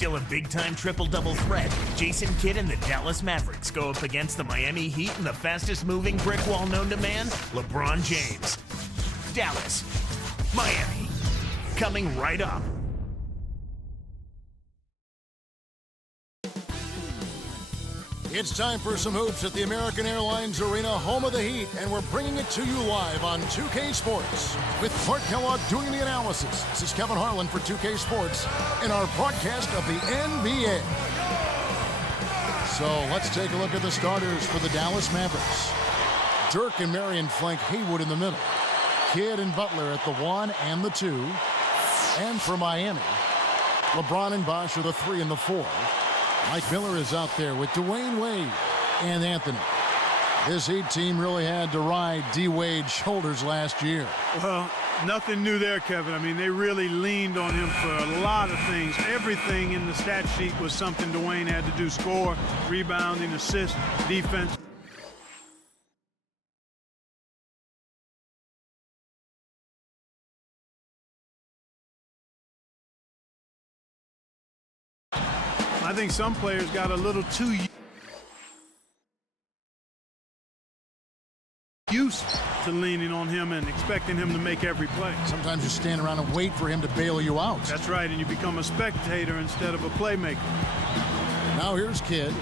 Still a big-time triple-double threat. Jason Kidd and the Dallas Mavericks go up against the Miami Heat and the fastest-moving brick wall known to man, LeBron James. Dallas, Miami, coming right up. It's time for some hoops at the American Airlines Arena, home of the Heat, and we're bringing it to you live on 2K Sports. With Clark Kellogg doing the analysis, this is Kevin Harlan for 2K Sports in our broadcast of the NBA. So let's take a look at the starters for the Dallas Mavericks. Dirk and Marion flank Haywood in the middle. Kidd and Butler at the 1 and the 2. And for Miami, LeBron and Bosh are the 3 and the 4. Mike Miller is out there with Dwayne Wade and Anthony. This Heat team really had to ride D-Wade's shoulders last year. Well, nothing new there, Kevin. I mean, they really leaned on him for a lot of things. Everything in the stat sheet was something Dwayne had to do: score, rebounding, assist, defense. I think some players got a little too used to leaning on him and expecting him to make every play. Sometimes you stand around and wait for him to bail you out. That's right, and you become a spectator instead of a playmaker. Now here's Kidd.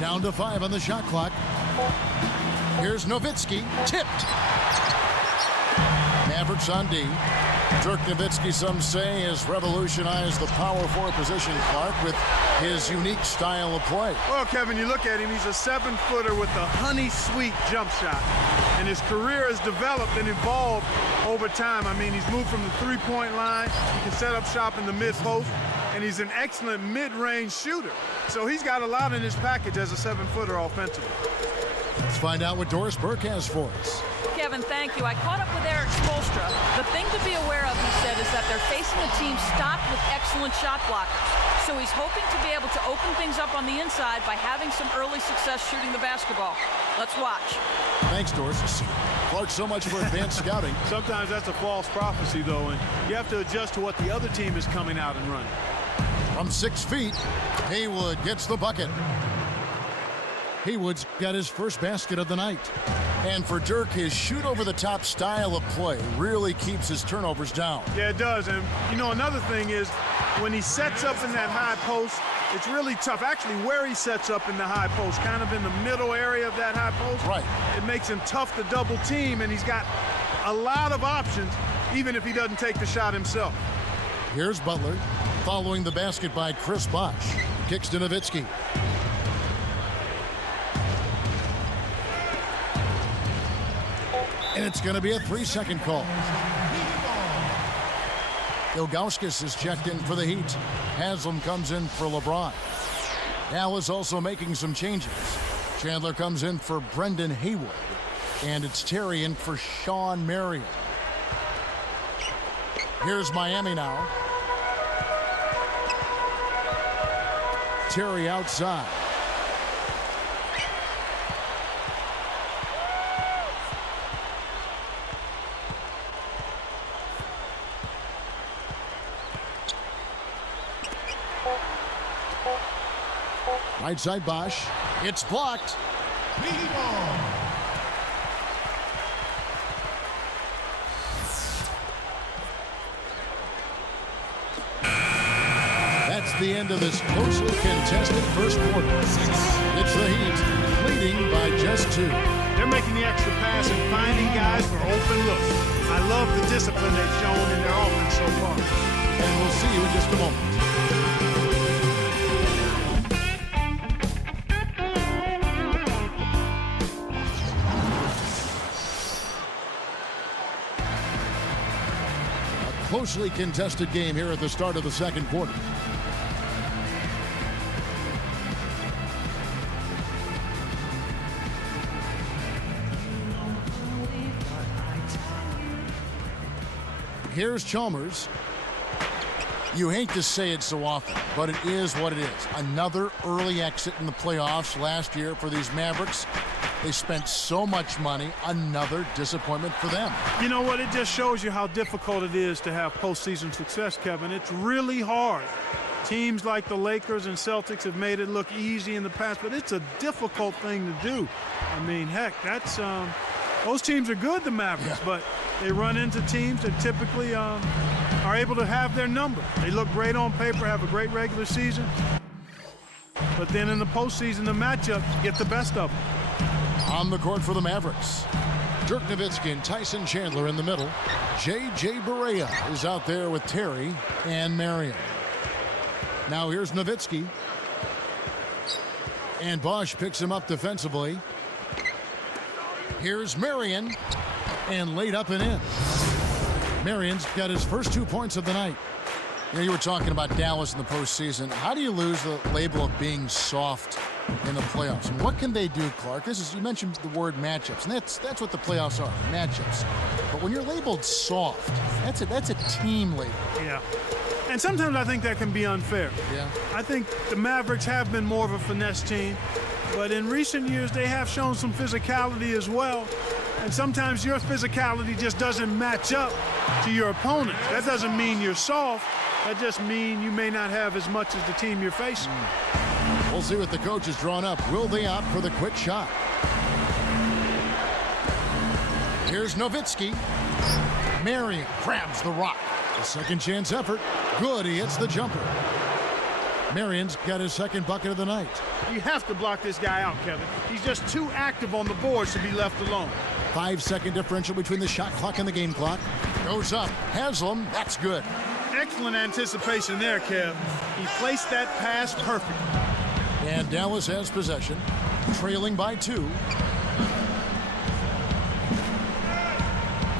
Down to 5 on the shot clock. Here's Nowitzki, tipped. Mavericks on D. Dirk Nowitzki, some say, has revolutionized the power forward position, Clark, with his unique style of play. Well, Kevin, you look at him, he's a 7-footer with a honey-sweet jump shot. And his career has developed and evolved over time. I mean, he's moved from the three-point line. He can set up shop in the mid-post. And he's an excellent mid-range shooter. So he's got a lot in his package as a 7-footer offensively. Let's find out what Doris Burke has for us. Kevin, thank you. I caught up with Eric Spoelstra. The thing to be aware of, he said, is that they're facing a team stocked with excellent shot blockers. So he's hoping to be able to open things up on the inside by having some early success shooting the basketball. Let's watch. Thanks, Doris. Clark, so much for advanced scouting. Sometimes that's a false prophecy, though, and you have to adjust to what the other team is coming out and running. From 6 feet, Haywood gets the bucket. Haywood's got his first basket of the night. And for Dirk, his shoot-over-the-top style of play really keeps his turnovers down. Yeah, it does. And, you know, another thing is when he sets up in that high post, it's really tough. Actually, where he sets up in the high post, kind of in the middle area of that high post, right, it makes him tough to double team, and he's got a lot of options, even if he doesn't take the shot himself. Here's Butler, following the basket by Chris Bosh. Kicks to Nowitzki. And it's going to be a 3-second call. Ilgauskas is checked in for the Heat. Haslam comes in for LeBron. Dallas also making some changes. Chandler comes in for Brendan Haywood. And it's Terry in for Sean Marion. Here's Miami now. Terry outside. Right side Bosh. It's blocked. That's the end of this closely contested first quarter. It's the Heat leading by just 2. They're making the extra pass and finding guys for open looks. I love the discipline they've shown in their offense so far. And we'll see you in just a moment. Closely contested game here at the start of the second quarter. Here's Chalmers. You hate to say it so often, but it is what it is. Another early exit in the playoffs last year for these Mavericks. They spent so much money. Another disappointment for them. You know what? It just shows you how difficult it is to have postseason success, Kevin. It's really hard. Teams like the Lakers and Celtics have made it look easy in the past, but it's a difficult thing to do. I mean, heck, that's those teams are good, the Mavericks, but they run into teams that typically are able to have their number. They look great on paper, have a great regular season, but then in the postseason, the matchups get the best of them. On the court for the Mavericks, Dirk Nowitzki and Tyson Chandler in the middle. J.J. Barea is out there with Terry and Marion. Now here's Nowitzki. And Bosch picks him up defensively. Here's Marion. And laid up and in. Marion's got his first 2 points of the night. You know, you were talking about Dallas in the postseason. How do you lose the label of being soft in the playoffs? And what can they do, Clark? You mentioned the word matchups, and that's what the playoffs are, matchups. But when you're labeled soft, that's a team label. Yeah. And sometimes I think that can be unfair. Yeah. I think the Mavericks have been more of a finesse team, but in recent years they have shown some physicality as well. And sometimes your physicality just doesn't match up to your opponent. That doesn't mean you're soft. That just means you may not have as much as the team you're facing. We'll see what the coach has drawn up. Will they opt for the quick shot? Here's Nowitzki. Marion grabs the rock. A second chance effort. Good, he hits the jumper. Marion's got his second bucket of the night. You have to block this guy out, Kevin. He's just too active on the boards to be left alone. 5-second differential between the shot clock and the game clock. Goes up. Haslam, that's good. Excellent anticipation there, Kev. He placed that pass perfectly. And Dallas has possession, trailing by 2.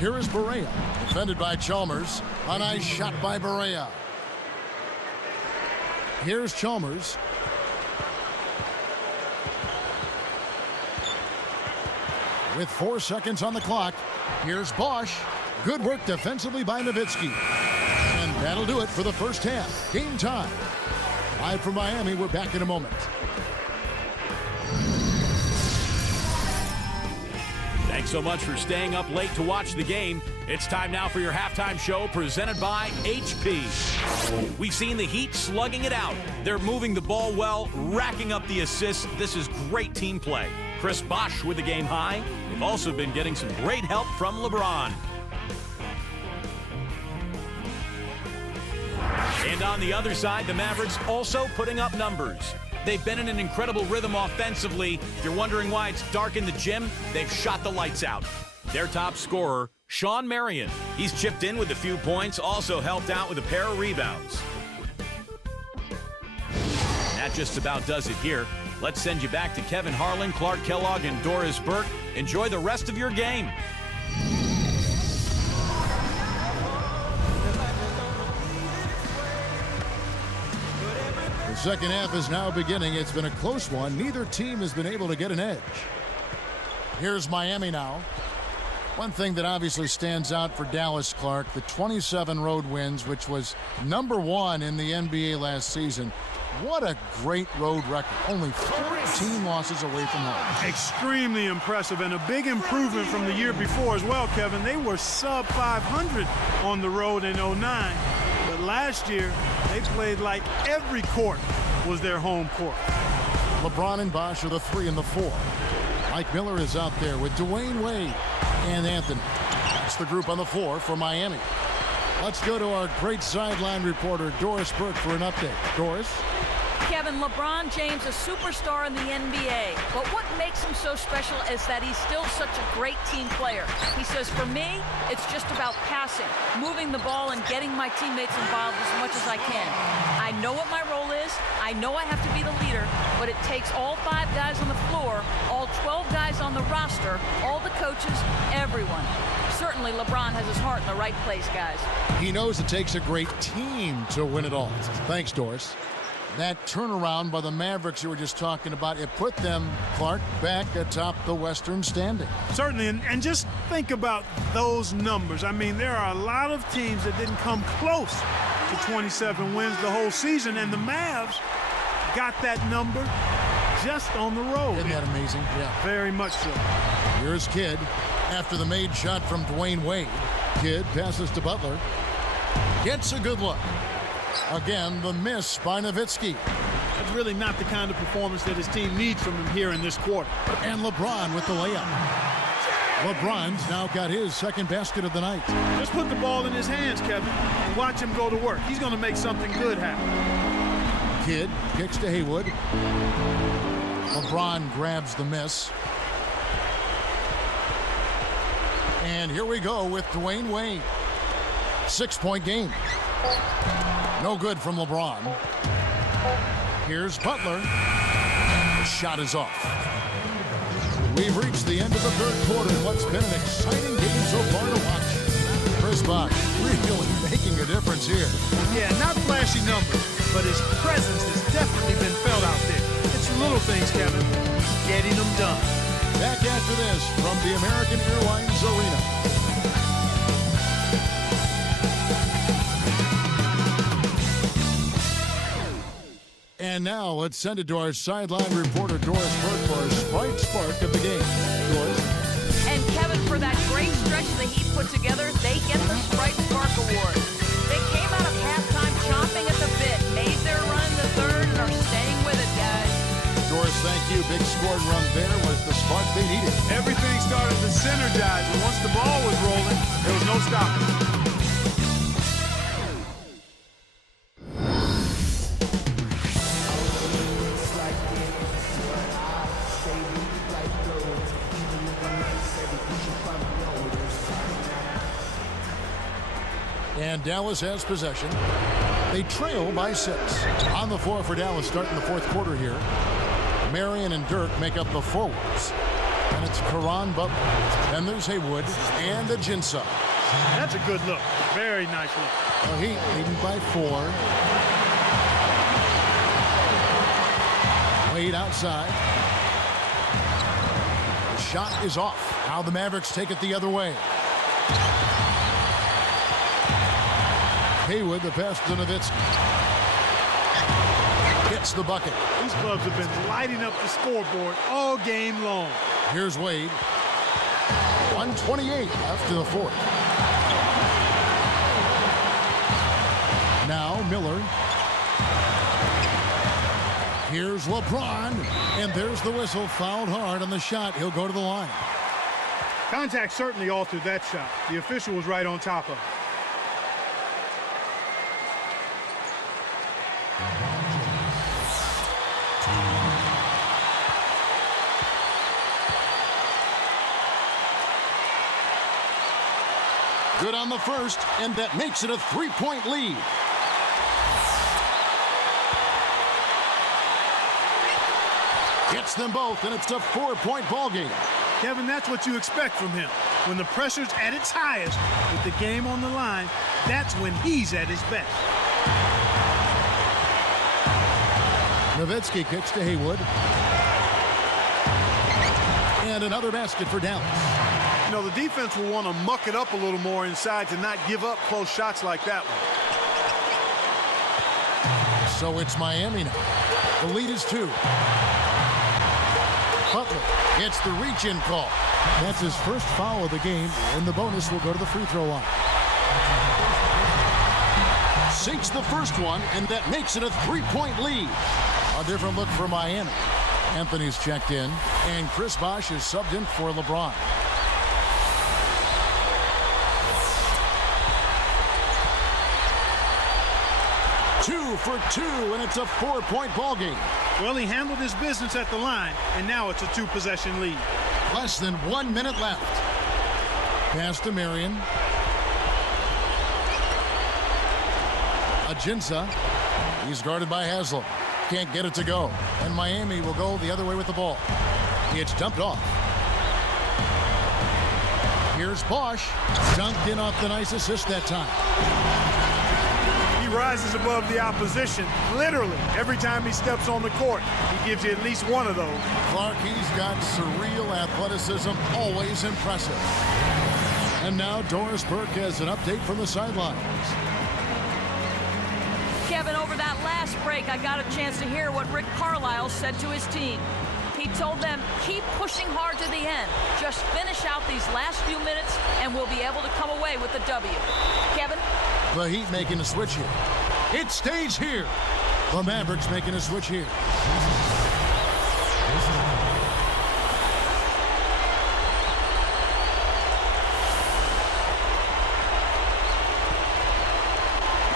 Here is Barea, defended by Chalmers. A nice shot by Barea. Here's Chalmers. With 4 seconds on the clock, here's Bosch. Good work defensively by Nowitzki. And that'll do it for the first half. Game time. Live from Miami, we're back in a moment. Thanks so much for staying up late to watch the game. It's time now for your halftime show presented by HP. We've seen the Heat slugging it out. They're moving the ball well, racking up the assists. This is great team play. Chris Bosh with the game high. They've also been getting some great help from LeBron. And on the other side, the Mavericks also putting up numbers. They've been in an incredible rhythm offensively. If you're wondering why it's dark in the gym, they've shot the lights out. Their top scorer, Sean Marion. He's chipped in with a few points, also helped out with a pair of rebounds. That just about does it here. Let's send you back to Kevin Harlan, Clark Kellogg, and Doris Burke. Enjoy the rest of your game. The second half is now beginning. It's been a close one. Neither team has been able to get an edge. Here's Miami now. One thing that obviously stands out for Dallas, Clark, the 27 road wins, which was #1 in the NBA last season. What a great road record. Only 14 losses away from home. Extremely impressive and a big improvement from the year before as well, Kevin. They were sub 500 on the road in 09. But last year, they played like every court was their home court. LeBron and Bosh are the 3 and the 4. Mike Miller is out there with Dwayne Wade and Anthony. That's the group on the floor for Miami. Let's go to our great sideline reporter, Doris Burke, for an update. Doris? Kevin, LeBron James, a superstar in the NBA. But what makes him so special is that he's still such a great team player. He says, for me, it's just about passing, moving the ball, and getting my teammates involved as much as I can. I know what my role is. I know I have to be the leader, but it takes all 5 guys on the floor, all 12 guys on the roster, all the coaches, everyone. Certainly, LeBron has his heart in the right place, guys. He knows it takes a great team to win it all. Thanks, Doris. That turnaround by the Mavericks you were just talking about, it put them, Clark, back atop the Western standing. Certainly, and just think about those numbers. I mean, there are a lot of teams that didn't come close to 27 wins the whole season, and the Mavs got that number just on the road. Isn't that amazing? Yeah. Very much so. Here's Kidd after the made shot from Dwayne Wade. Kidd passes to Butler. Gets a good look. Again, the miss by Nowitzki. That's really not the kind of performance that his team needs from him here in this quarter. And LeBron with the layup. LeBron's now got his second basket of the night. Just put the ball in his hands, Kevin, and watch him go to work. He's going to make something good happen. Kidd kicks to Haywood. LeBron grabs the miss. And here we go with Dwayne Wade. 6-point game. No good from LeBron. Here's Butler. The shot is off. We've reached the end of the third quarter. What's been an exciting game so far to watch. Chris Bosh really making a difference here. Yeah, not flashy numbers, but his presence has definitely been felt out there. It's little things, Kevin. Getting them done. Back after this from the American Airlines Arena. And now let's send it to our sideline reporter, Doris Burke, for our Sprite Spark of the game. Doris. And Kevin, for that great stretch the Heat put together, they get the Sprite Spark Award. They came out of halftime chomping at the bit, made their run in the third, and are staying with it, guys. Doris, thank you. Big scoring run there was the spark they needed. Everything started to synergize, and once the ball was rolling, there was no stopping. And Dallas has possession. They trail by 6. On the floor for Dallas starting the fourth quarter here. Marion and Dirk make up the forwards. And it's Caron Butler. Then there's Haywood and Ajinça. That's a good look. Very nice look. The Heat leading by 4. Wade outside. The shot is off. Now the Mavericks take it the other way. Haywood, the pass to Nowitzki. Gets the bucket. These clubs have been lighting up the scoreboard all game long. Here's Wade. 1:28 after the fourth. Now Miller. Here's LeBron. And there's the whistle. Fouled hard on the shot. He'll go to the line. Contact certainly altered that shot. The official was right on top of it. Good on the first, and that makes it a 3-point lead. Gets them both, and it's a 4-point ball game. Kevin, that's what you expect from him. When the pressure's at its highest, with the game on the line, that's when he's at his best. Nowitzki kicks to Haywood. And another basket for Dallas. You know, the defense will want to muck it up a little more inside to not give up close shots like that one. So it's Miami now. The lead is 2. Butler gets the reach-in call. That's his first foul of the game, and the bonus will go to the free throw line. Sinks the first one, and that makes it a 3-point lead. A different look for Miami. Anthony's checked in, and Chris Bosh is subbed in for LeBron. For 2, and it's a 4-point ball game. Well, he handled his business at the line, and now it's a 2-possession lead. Less than 1 minute left. Pass to Marion. Ajinça. He's guarded by Haslam. Can't get it to go. And Miami will go the other way with the ball. It's dumped off. Here's Bosh. Dunked in off the nice assist that time. He rises above the opposition, literally, every time he steps on the court. He gives you at least one of those. Clark, he's got surreal athleticism, always impressive. And now Doris Burke has an update from the sidelines. Kevin, Kevin, over that last break, I got a chance to hear what Rick Carlisle said to his team. He told them, keep pushing hard to the end. Just finish out these last few minutes, and we'll be able to come away with the W. Kevin? The Heat making a switch here. It stays here. The Mavericks making a switch here.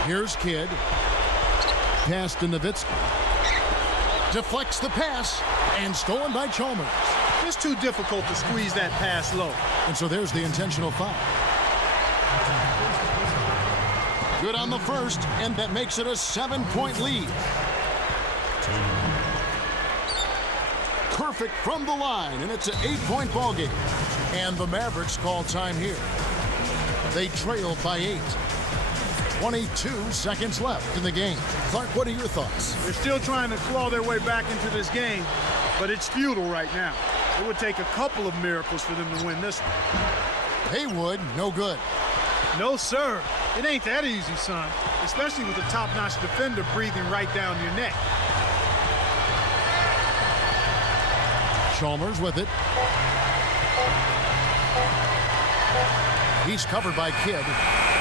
Here's Kidd. Pass to Nowitzki. Deflects the pass, and stolen by Chalmers. It's too difficult to squeeze that pass low. And so there's the intentional foul. Good on the first, and that makes it a 7-point lead. Perfect from the line, and it's an 8-point ball game. And the Mavericks call time here. They trail by 8. 22 seconds left in the game. Clark, what are your thoughts? They're still trying to claw their way back into this game, but it's futile right now. It would take a couple of miracles for them to win this one. Haywood, no good. No, sir. It ain't that easy, son, especially with a top-notch defender breathing right down your neck. Chalmers with it. He's covered by Kidd,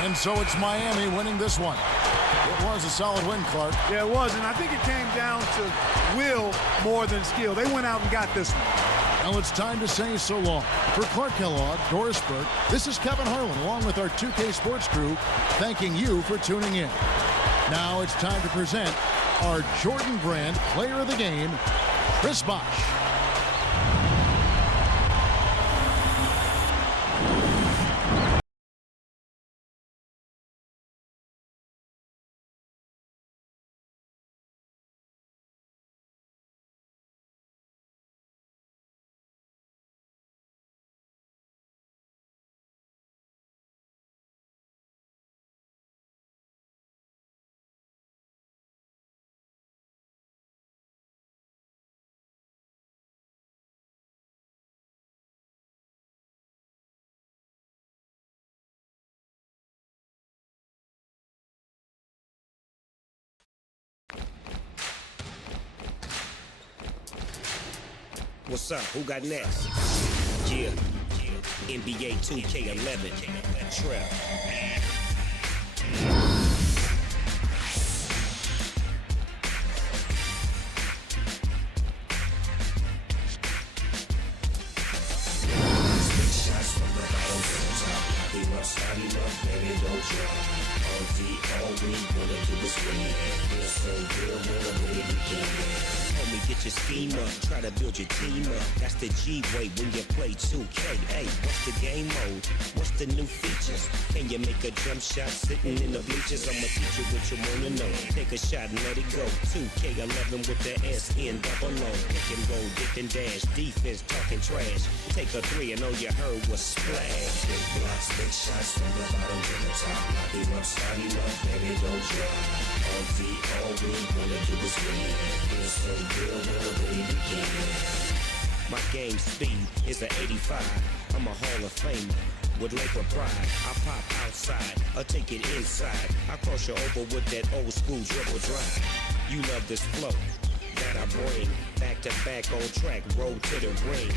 and so it's Miami winning this one. It was a solid win, Clark. Yeah, it was, and I think it came down to will more than skill. They went out and got this one. Now it's time to say so long. For Clark Kellogg, Doris Burke, this is Kevin Harlan, along with our 2K Sports crew, thanking you for tuning in. Now it's time to present our Jordan Brand Player of the Game, Chris Bosh. What's up? Who got next? Yeah. NBA 2K11. Trap. Get your scheme up, try to build your team up. That's the G-way when you play 2K. Hey, what's the game mode? What's the new features? Can you make a jump shot sitting in the bleachers? I'ma teach you what you wanna know. Take a shot and let it go. 2K11 with the SN double O. Pick and roll, dip and dash. Defense talking trash. Take a three and all you heard was splash. Big blocks, big shots from the bottom to the top. Lock him up, start him up, baby, don't drop. All we wanna do is win. Feel so good when the way begin. My game speed is an 85. I'm a Hall of Famer with Laker pride. I pop outside, I'll take it inside. I cross you over with that old school dribble drive. You love this flow that I bring. Back to back on track, roll to the ring.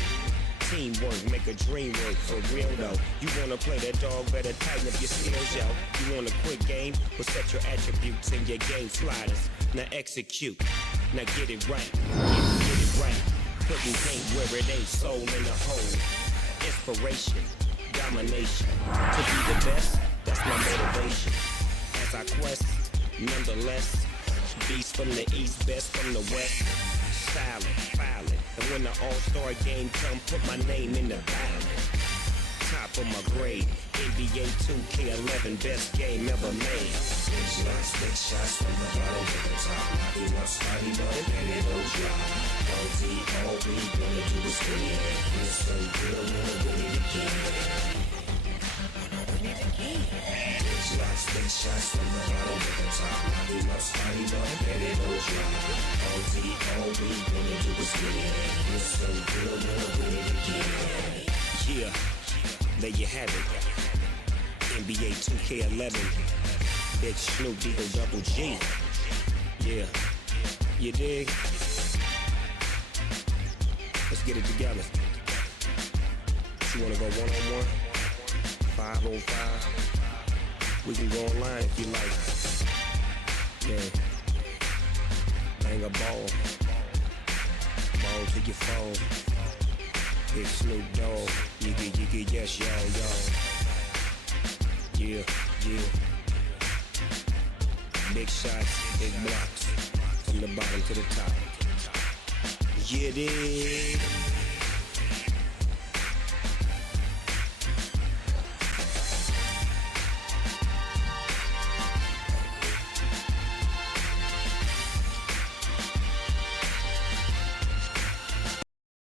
Teamwork, make a dream work, for real though. You wanna play that dog, better tighten up your skills, yo. You want a quick game? Well, set your attributes and your game sliders. Now execute, now get it right, get it right. Putting paint where it ain't, soul in the hole. Inspiration, domination. To be the best, that's my motivation. As I quest, nonetheless. Beast from the east, best from the west. Silent. And when the all-star game come, put my name in the ballot. Top of my grade, NBA 2K11, best game ever made. Big shots from the bottom to the top. Lock him up, start him up, and it don't drop. All we wanna do is win. Feel so good when we win it again. Big shots from the bottom to the top. Lock him up, start him up, and it don't drop. All we wanna do is win. Feel so good when we win it again. Yeah, there you have it. NBA 2K11. Big Snoop Eagle Double G. Yeah. You dig? Let's get it together. You wanna go one-on-one? 5-on-5? We can go online if you like. Yeah. Bang a ball. Ball to your phone. Big Snoop Dogg. Yiggy, yes, y'all. Yeah. Big shots, big blocks. From the bottom to the top. Yeah, dig.